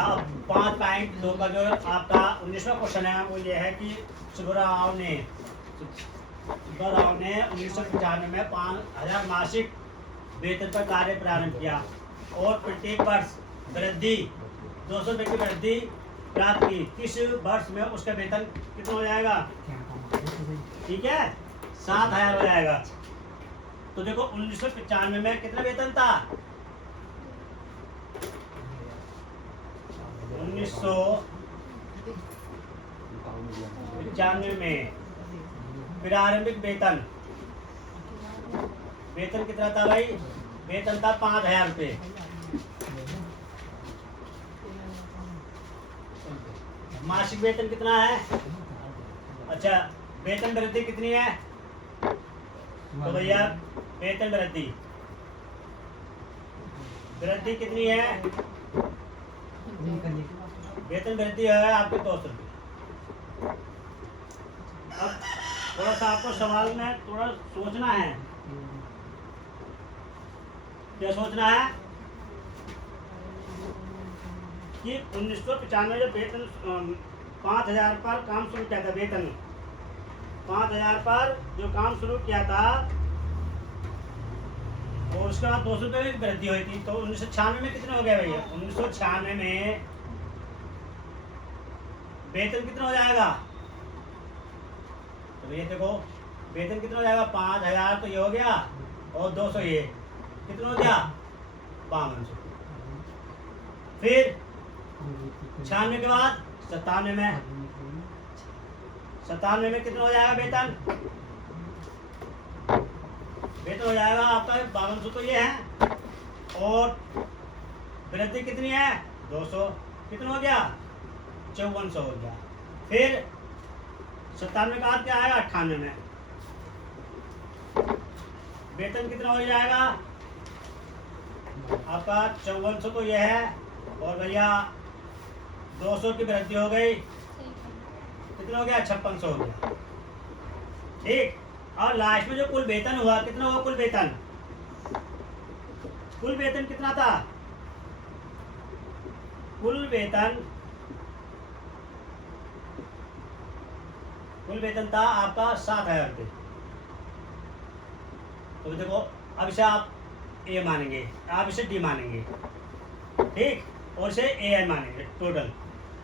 अब 5.2 का जो आपका 19वां क्वेश्चन है वो ये है कि सुब्बाराव ने 1995 में 5,000 मासिक वेतन पर कार्य प्रारंभ किया और प्रत्येक वर्ष वृद्धि 200 रुपये की वृद्धि प्राप्त की। किस वर्ष में उसका वेतन कितना हो जाएगा? ठीक है, 7,000 हो जाएगा। तो देखो 1995 में कितना वेतन था? 1995 में प्रारंभिक वेतन कितना था भाई? वेतन था 5,000 रुपये। मासिक वेतन कितना है? अच्छा, वेतन वृद्धि कितनी है? तो भैया वेतन वृद्धि कितनी है? वेतन वृद्धि है आपके 200 रुपये। अब थोड़ा सा आपको सवाल में थोड़ा सोचना है। क्या सोचना है? कि 1995 जब वेतन 5,000 पर काम शुरू किया था, वेतन 5,000 पर जो काम शुरू किया था और उसके बाद 200 रुपये में वृद्धि हुई थी। तो 1996 में कितने हो गए भैया? 1996 में वेतन कितना हो जाएगा? तो ये देखो वेतन कितना हो जाएगा? 5,000 तो ये हो गया और 200 ये कितना हो गया? 5200। फिर 96 के बाद 97 में कितना हो जाएगा वेतन? वेतन हो जाएगा आपका 5200 तो ये है और वृद्धि कितनी है? 200। कितना हो गया? 5400 हो गया। फिर 97 के बाद क्या आएगा? 98 में वेतन कितना हो जाएगा आपका? 5400 तो ये है और भैया 200 की वृद्धि हो गई, कितना हो गया? 5600 हो गया। ठीक, और लास्ट में जो कुल वेतन हुआ कितना हुआ? कुल वेतन कितना था? कुल वेतन था आपका 7,000 रुपये। तो देखो अब इसे आप ए मानेंगे, आप इसे डी मानेंगे, ठीक, और इसे ए एन मानेंगे टोटल।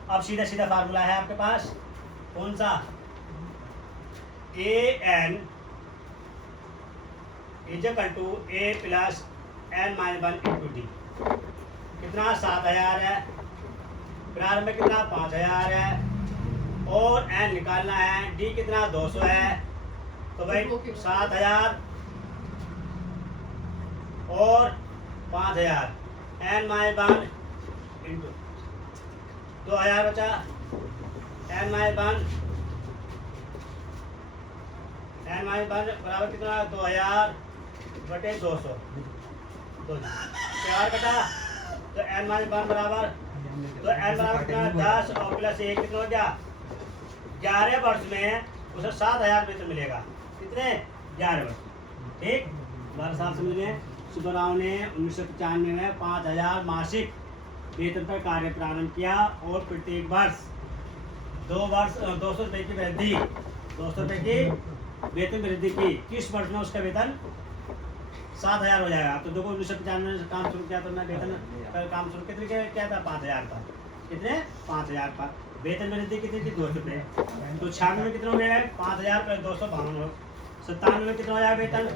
अब सीधा सीधा फार्मूला है आपके पास, कौन सा? A n is equal to a plus n minus 1 into d. कितना? 7,000 है, प्रारंभ में कितना? 5,000 है और एन निकालना है, डी कितना? 200 है। तो भाई 7,000 और 5,000 एन माइनस 1 इंटू 2,000 बचा, एन माइनस 1 बराबर कितना? 2,000 बटे 200 4 बटा, तो एन माइनस 1 बराबर, तो एन बराबर कितना? 10 और प्लस 1 कितना हो गया? 11 वर्ष में उसे 7,000 वेतन मिलेगा। कितने? 11 वर्ष। ठीक, हमारे साथ समझ में। सुब्बाराव ने 1995 में 5,000 मासिक वेतन पर कार्य प्रारंभ किया और प्रत्येक वर्ष 200 रुपये की वृद्धि, 200 रुपये की वेतन वृद्धि की। किस वर्ष में उसका वेतन 7,000 हो जाएगा? तो देखो 1995 में काम शुरू किया तो मैं वेतन पर काम शुरू कितने क्या था? 5,000 का। कितने? 5,000 का। वेतन वृद्धि कितनी थी? 200 रुपये। तो 96 में कितना हो गया? 5,000 प्लस 200 52। 97 में कितना हो जाएगा वेतन?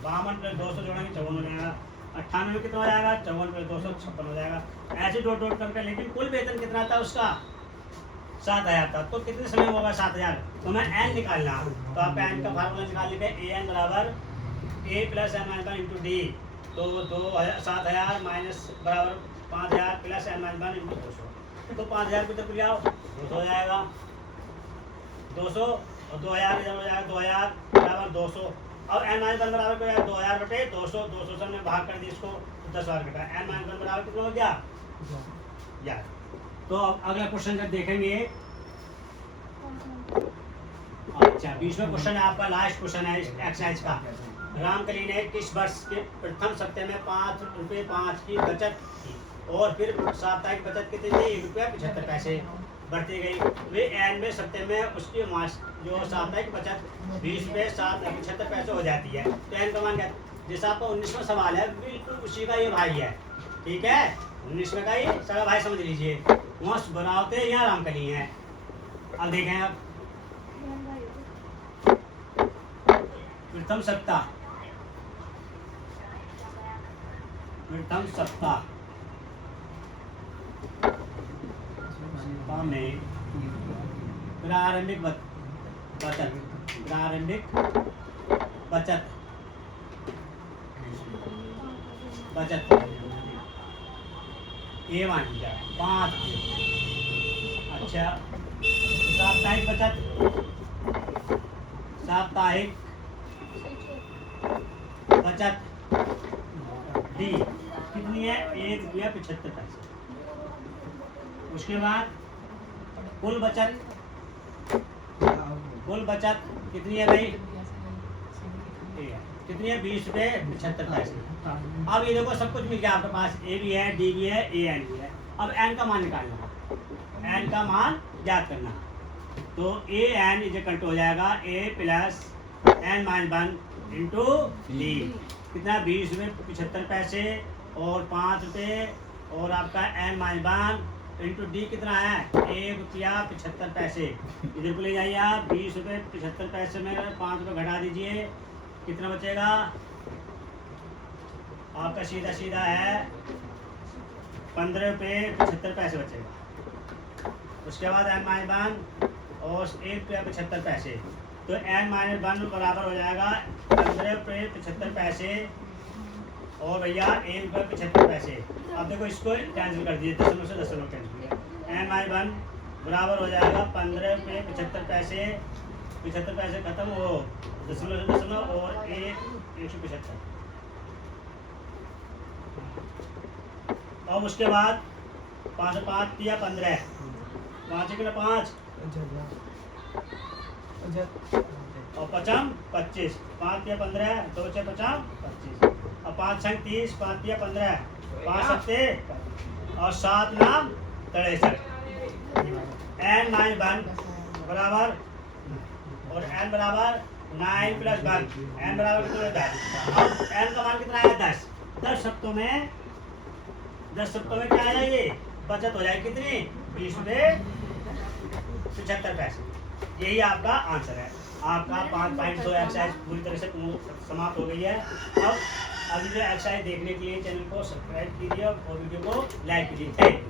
52 प्लस 200 जोड़ेंगे 54 हो जाएगा। 98 में कितना हो जाएगा? 54 प्लस 200 56 हो जाएगा। ऐसे डॉट करके, लेकिन कुल वेतन कितना था उसका? 7,000 था। तो कितने समय में होगा 7,000? तो मैं एन निकालना, तो आप एन का फार्मूला निकाल लीजिए, ए एन बराबर a plus n minus 1 into d. तो 7,000 माइनस बराबर 5,000 प्लस एन माइनस 1 इंटू 200। तो 5,000 पे तो आओ 200 हो जाएगा, 200 और 2,000 इधर हो जाएगा, 2,000 बराबर 200। अब एन माइनस 1 बराबर क्या? 2,000 बटे 200, 200 से हमने भाग कर दी इसको, तो 10,000 कटा। एन माइनस 1 बराबर कितना हो गया? यार तो अब अगला क्वेश्चन जब देखेंगे, अच्छा 20वां क्वेश्चन है आपका, लास्ट क्वेश्चन है एक्सरसाइज का। रामकली ने किस वर्ष के प्रथम सप्ताह में 5 रुपये 5 की बचत की? और फिर साप्ताहिक बचत कितनी थी, ₹1.75 बढ़ती गई। वे एन में सप्ताह में उसकी मास जो साप्ताहिक बचत 20 रुपये 75 पैसे हो जाती है। तो एन का मान क्या, जैसा आपका 19वां सवाल है बिल्कुल उसी का ये भाई है, ठीक है, 19वें का ये सारा भाई समझ लीजिए। वहाँ बनाते यहाँ राम कली है। अब देखें आप प्रथम सप्ताह में प्रारंभिक बचत ये मान लीजिए 5। अच्छा, साप्ताहिक बचत डी कितनी है, ₹1.75। उसके बाद कुल बचत कितनी है भाई, कितनी है, ₹20.75। अब ये देखो सब कुछ मिल गया आपके पास, ए भी है, डी भी है, ए एन भी है। अब एन का मान निकालना, एन का मान ज्ञात करना। तो a n is equal to हो जाएगा a plus n minus 1 into d. कितना, ₹20.75 और ₹5 और आपका एन माइनस 1 इंटू डी कितना है, ₹1.75। इधर को ले जाइए आप, ₹20.75 में ₹5 घटा दीजिए, कितना बचेगा आपका, सीधा सीधा है ₹15.75 बचेगा। उसके बाद एन माइनस 1 और ₹1.75, तो एन माइनस 1 बराबर हो जाएगा ₹15.75 और भैया ₹1.75। अब देखो इसको कैंसिल कर दीजिए, दशमलव से दशमलव कैंसिल किया। एन माइनस 1 बराबर हो जाएगा ₹15.75, 75 पैसे खत्म हो, दशमलव से दशमलव और 175। अब उसके बाद 5 से 5 दिया 15, 5 किलो 5 और 5 25, 5 दिया 15, 2 से 50 25 और 5 संग 30, 5 दिया 15, 5 सत्ते और 7 नाम 63। एन माइनस 1 बराबर और एन बराबर 9 प्लस 1, एन बराबर कितना 10। अब एन का मान कितना है 10। 10 सप्तों में क्या आया, ये बचत हो जाएगी कितनी, ₹20.75। यही आपका आंसर है। आपका 5.2 एक्सरसाइज पूरी तरह से समाप्त हो गई है। अब अगली एक्सरसाइज देखने के लिए चैनल को सब्सक्राइब कीजिए और वीडियो को लाइक कीजिए। Thank you.